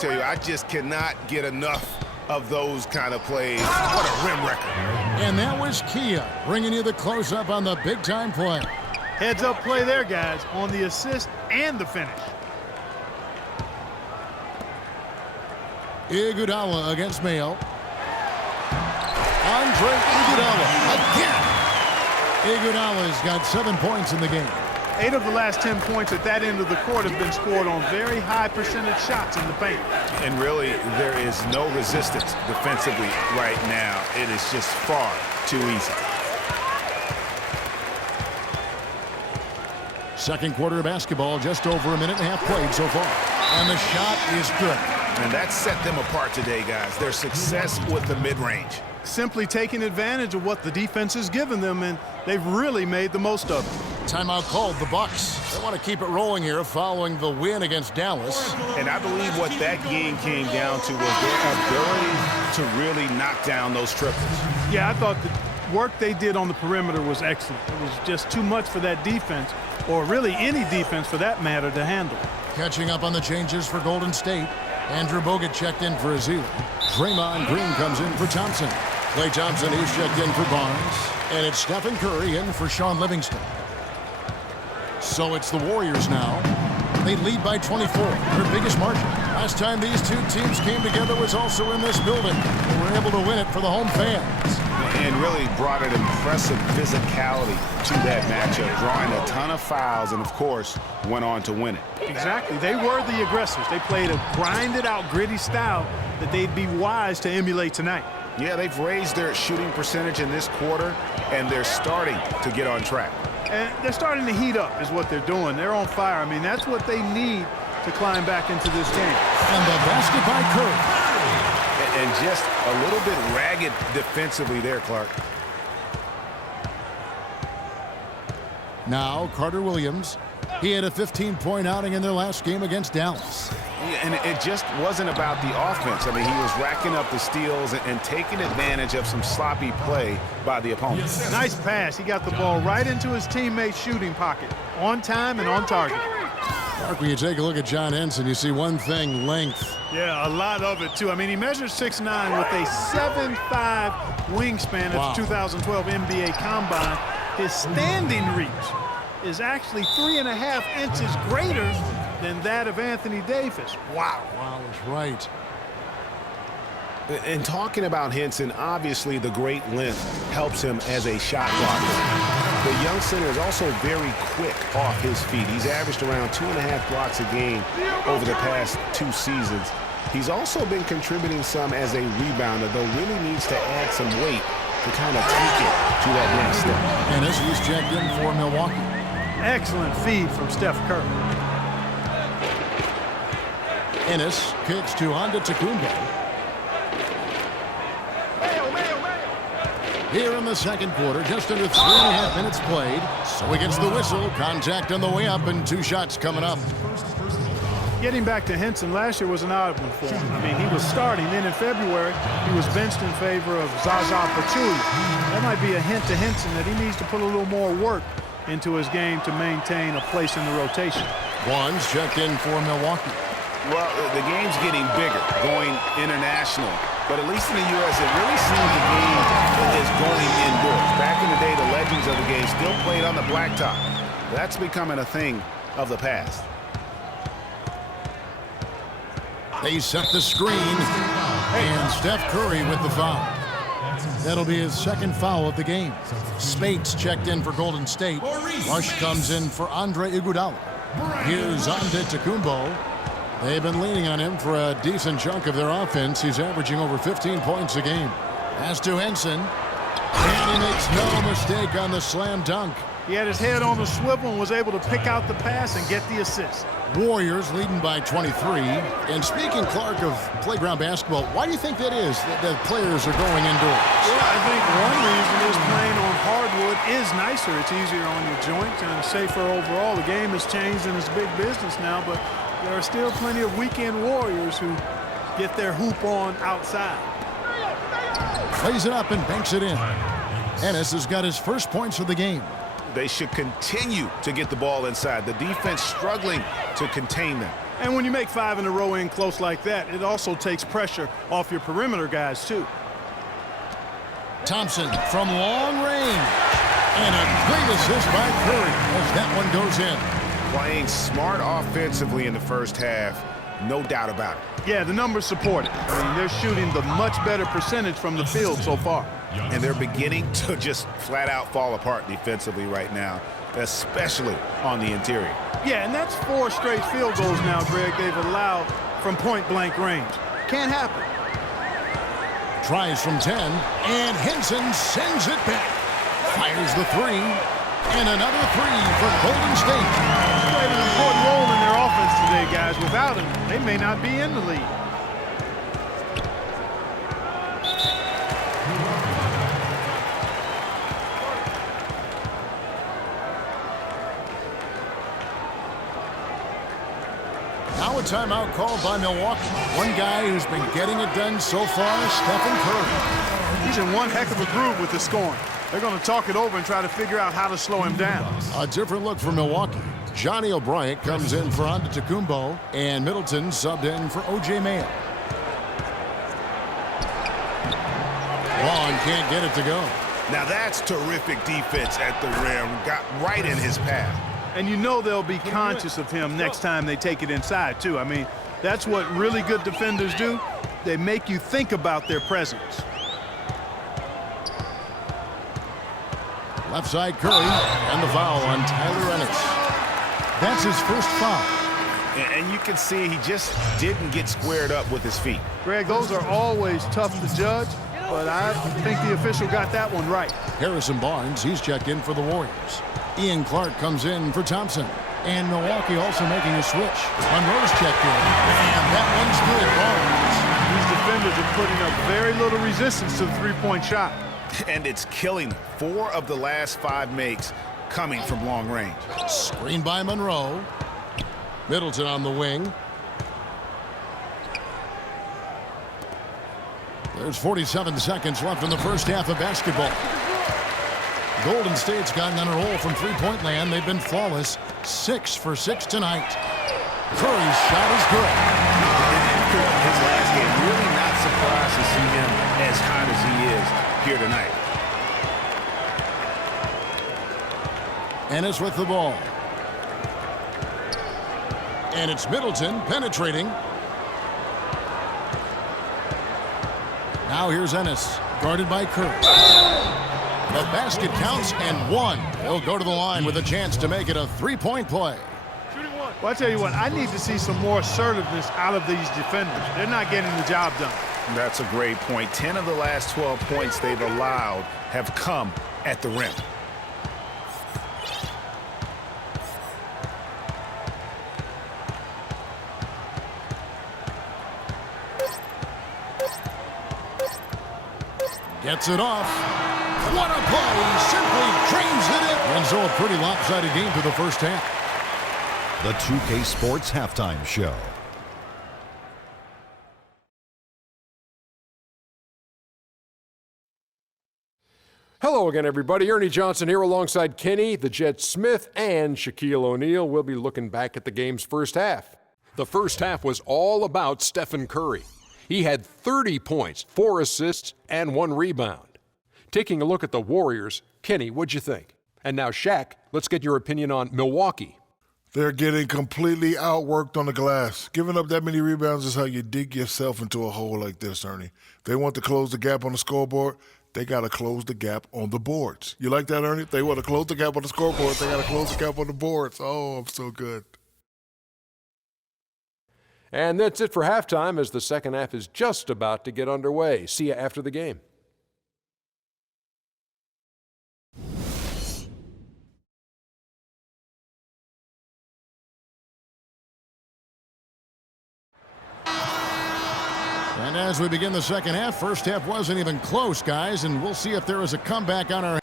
tell you, I just cannot get enough of those kind of plays. What a rim record. And that was Kia bringing you the close-up on the big-time play. Heads-up play there, guys, on the assist and the finish. Iguodala against Mayo. Andre Iguodala again. Iguodala's got 7 points in the game. 8 of the last 10 points at that end of the court have been scored on very high percentage shots in the paint. And really, there is no resistance defensively right now. It is just far too easy. Second quarter of basketball, just over a minute and a half played so far. And the shot is good. And that set them apart today, guys. Their success with the mid-range. Simply taking advantage of what the defense has given them, and they've really made the most of it. Timeout called, the Bucks. They want to keep it rolling here following the win against Dallas. And I believe what that game came down to was their ability to really knock down those triples. Yeah, I thought the work they did on the perimeter was excellent. It was just too much for that defense, or really any defense for that matter, to handle. Catching up on the changes for Golden State. Andrew Bogut checked in for Azili. Draymond Green comes in for Thompson. Klay Thompson, he's checked in for Barnes. And it's Stephen Curry in for Sean Livingston. So it's the Warriors now. They lead by 24, their biggest margin. Last time these two teams came together was also in this building. They were able to win it for the home fans. And really brought an impressive physicality to that matchup, drawing a ton of fouls and, of course, went on to win it. Exactly. They were the aggressors. They played a grinded-out, gritty style that they'd be wise to emulate tonight. Yeah, they've raised their shooting percentage in this quarter, and they're starting to get on track. And they're starting to heat up is what they're doing. They're on fire. I mean, that's what they need to climb back into this game. And the basket by Curry. And just a little bit ragged defensively there, Clark. Now Carter Williams. He had a 15-point outing in their last game against Dallas. And it just wasn't about the offense. I mean, he was racking up the steals and taking advantage of some sloppy play by the opponents. Nice pass. He got the ball right into his teammate's shooting pocket. On time and on target. Mark, when you take a look at John Henson, you see one thing, length. Yeah, a lot of it, too. I mean, he measures 6'9" with a 7'5" wingspan at the 2012 NBA Combine. His standing reach is actually 3.5 inches greater than that of Anthony Davis. Wow. Wow, that's right. And talking about Henson, obviously the great length helps him as a shot blocker. The young center is also very quick off his feet. He's averaged around 2.5 blocks a game over the past 2 seasons. He's also been contributing some as a rebounder, though really needs to add some weight to kind of take it to that next step. And as he's checked in for Milwaukee. Excellent feed from Steph Curry. Ennis kicks to Antetokounmpo. Here in the second quarter, just under 3.5 minutes played. So he gets the whistle. Contact on the way up and 2 shots coming up. Getting back to Henson, last year was an odd one for him. I mean, he was starting. Then in February, he was benched in favor of Zaza Pachulia. That might be a hint to Henson that he needs to put a little more work into his game to maintain a place in the rotation. Barnes checked in for Milwaukee. Well, the game's getting bigger, going international. But at least in the U.S., it really seems the game is going indoors. Back in the day, the legends of the game still played on the blacktop. That's becoming a thing of the past. They set the screen, and Steph Curry with the foul. That'll be his second foul of the game. Spates checked in for Golden State. Rush comes in for Andre Iguodala. Here's Antetokounmpo. They've been leaning on him for a decent chunk of their offense. He's averaging over 15 points a game. As to Henson, and he makes no mistake on the slam dunk. He had his head on the swivel and was able to pick out the pass and get the assist. Warriors leading by 23. And speaking, Clark, of playground basketball, why do you think that is, that players are going indoors? Well, I think one reason is playing on hardwood is nicer. It's easier on your joints and safer overall. The game has changed and it's big business now, but there are still plenty of weekend warriors who get their hoop on outside. Plays it up and banks it in. Ennis has got his first points of the game. They should continue to get the ball inside. The defense struggling to contain them. And when you make 5 in a row in close like that, it also takes pressure off your perimeter guys, too. Thompson from long range. And a great assist by Curry as that one goes in. Playing smart offensively in the first half, no doubt about it. Yeah, the numbers support it. I mean, they're shooting the much better percentage from the field so far. And they're beginning to just flat out fall apart defensively right now, especially on the interior. Yeah, and that's 4 straight field goals now, Greg, they've allowed from point-blank range. Can't happen. Tries from 10, and Henson sends it back. Fires the 3, and another 3 for Golden State. Played an important role in their offense today, guys. Without him, they may not be in the lead. Now a timeout called by Milwaukee. One guy who's been getting it done so far, Stephen Curry. He's in one heck of a groove with the scoring. They're going to talk it over and try to figure out how to slow him down. A different look for Milwaukee. Johnny O'Brien comes in for Antetokounmpo, and Middleton subbed in for O.J. Mayo. Vaughn can't get it to go. Now that's terrific defense at the rim. Got right in his path. And you know they'll be conscious of him next time they take it inside, too. I mean, that's what really good defenders do. They make you think about their presence. Left side Curry, and the foul on Tyler Ennis. That's his first foul. And you can see he just didn't get squared up with his feet. Greg, those are always tough to judge, but I think the official got that one right. Harrison Barnes, he's checked in for the Warriors. Ian Clark comes in for Thompson. And Milwaukee also making a switch. Monroe's checked in. And that one's good. These defenders are putting up very little resistance to the three-point shot. And it's killing them. 4 of the last 5 makes coming from long range. Screen by Monroe. Middleton on the wing. There's 47 seconds left in the first half of basketball. Golden State's gotten on a roll from three-point land. They've been flawless. 6 for 6 tonight. Curry's shot is good. After his last game, really not surprised to see him as hot as he is here tonight. Ennis with the ball. And it's Middleton penetrating. Now here's Ennis, guarded by Curry. The basket counts and 1. He'll go to the line with a chance to make it a three-point play. Well, I tell you what, I need to see some more assertiveness out of these defenders. They're not getting the job done. That's a great point. 10 of the last 12 points they've allowed have come at the rim. Gets it off. What a play! Simply drains it in. And so a pretty lopsided game to the first half. The 2K Sports Halftime Show. Hello again, everybody. Ernie Johnson here alongside Kenny, the Jet Smith, and Shaquille O'Neal. We'll be looking back at the game's first half. The first half was all about Stephen Curry. He had 30 points, 4 assists, and 1 rebound. Taking a look at the Warriors, Kenny, what'd you think? And now, Shaq, let's get your opinion on Milwaukee. They're getting completely outworked on the glass. Giving up that many rebounds is how you dig yourself into a hole like this, Ernie. They want to close the gap on the scoreboard. They got to close the gap on the boards. You like that, Ernie? They want to close the gap on the scoreboard. They got to close the gap on the boards. Oh, I'm so good. And that's it for halftime as the second half is just about to get underway. See you after the game. And as we begin the second half, first half wasn't even close, guys, and we'll see if there is a comeback on our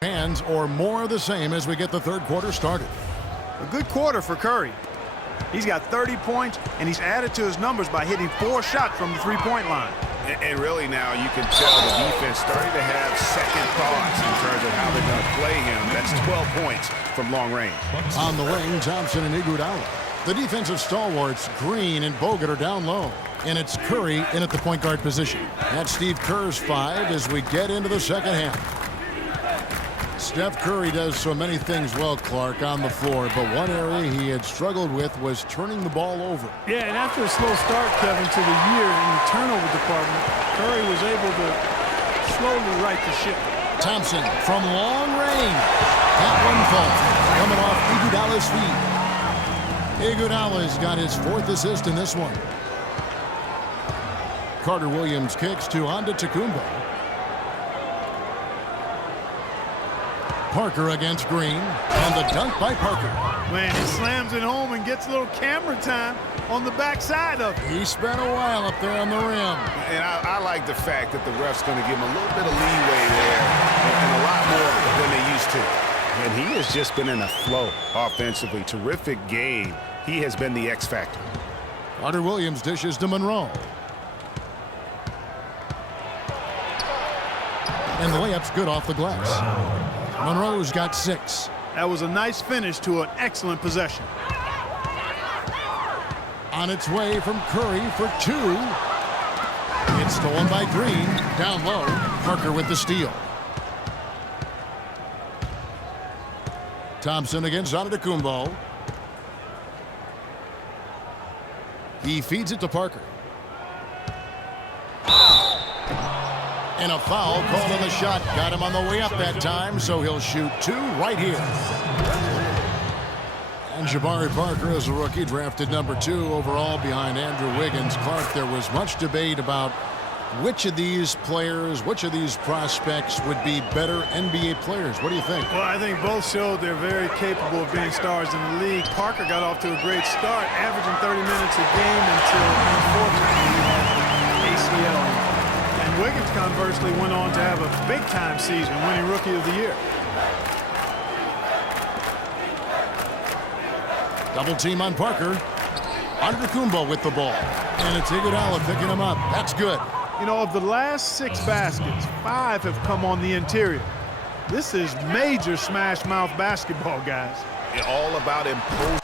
hands or more of the same as we get the third quarter started. A good quarter for Curry. He's got 30 points, and he's added to his numbers by hitting 4 shots from the three-point line. And really now you can tell the defense starting to have second thoughts in terms of how they're going to play him. That's 12 points from long range. On the wing, Thompson and Iguodala. The defensive stalwarts, Green and Bogut, are down low. And it's Curry in at the point guard position. That's Steve Kerr's 5 as we get into the second half. Steph Curry does so many things well, Clark, on the floor, but one area he had struggled with was turning the ball over. Yeah, and after a slow start, Kevin, to the year in the turnover department, Curry was able to slowly right the ship. Thompson from long range. That one falls, coming off Iguodala's feet. Iguodala's got his 4th assist in this one. Carter Williams kicks to Antetokounmpo. Parker against Green, and the dunk by Parker. Man, he slams it home and gets a little camera time on the backside of it. He spent a while up there on the rim. And I like the fact that the ref's going to give him a little bit of leeway there and a lot more than they used to. And he has just been in a flow offensively. Terrific game. He has been the X factor. Carter Williams dishes to Monroe. And the layup's good off the glass. Monroe's got 6. That was a nice finish to an excellent possession. On its way from Curry for 2. It's stolen by Green. Down low. Parker with the steal. Thompson against Antetokounmpo. He feeds it to Parker. And a foul called on the shot. Got him on the way up that time, so he'll shoot 2 right here. And Jabari Parker is a rookie, drafted number 2 overall behind Andrew Wiggins. Clark, there was much debate about which of these players, which of these prospects would be better NBA players. What do you think? Well, I think both showed they're very capable of being stars in the league. Parker got off to a great start, averaging 30 minutes a game until, unfortunately, he had ACL. And Wiggins, conversely, went on to have a big-time season, winning Rookie of the Year. Double team on Parker. Antetokounmpo with the ball. And it's Iguodala picking him up. That's good. You know, of the last 6 baskets, 5 have come on the interior. This is major smash mouth basketball, guys. All about imposing.